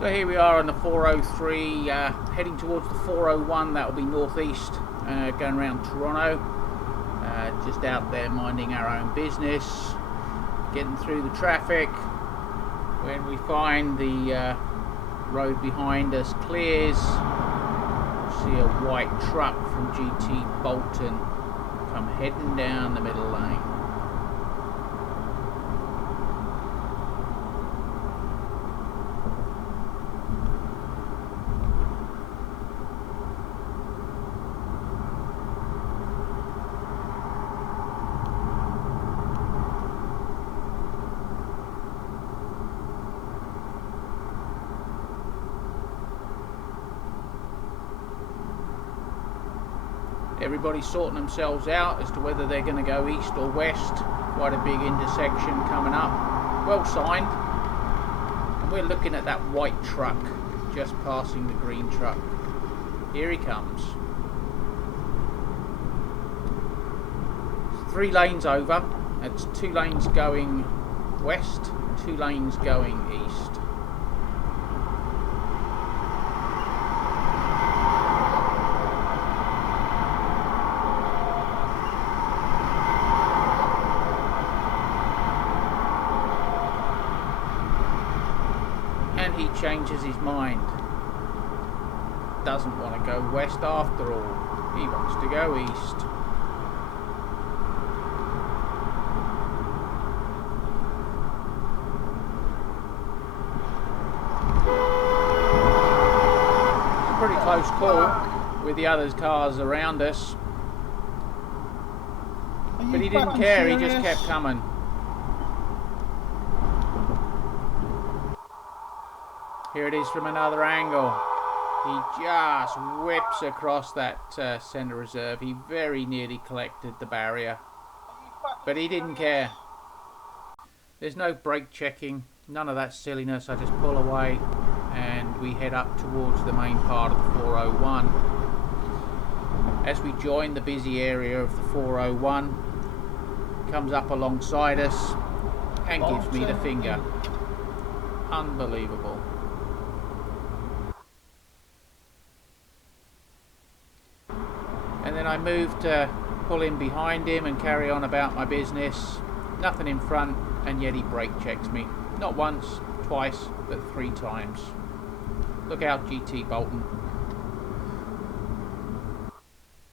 So here we are on the 403, heading towards the 401. That will be northeast, going around Toronto. Just out there minding our own business, getting through the traffic. When we find the road behind us clears, see a white truck from GT Bolton come heading down the middle lane. Everybody's sorting themselves out as to whether they're going to go east or west. Quite a big intersection coming up. Well signed. And we're looking at that white truck just passing the green truck. Here he comes. It's 3 lanes over. It's 2 lanes going west, 2 lanes going east. And he changes his mind. Doesn't want to go west after all. He wants to go east. It's a pretty close call with the other cars around us. But he didn't care, he just kept coming. Here it is from another angle. He just whips across that centre reserve. He very nearly collected the barrier, but he didn't care. There's no brake checking, none of that silliness. I just pull away and we head up towards the main part of the 401. As we join the busy area of the 401, comes up alongside us and gives me the finger. Unbelievable. And then I move to pull in behind him and carry on about my business. Nothing in front, and yet he brake checks me. Not once, twice, but 3 times. Look out, GT Bolton.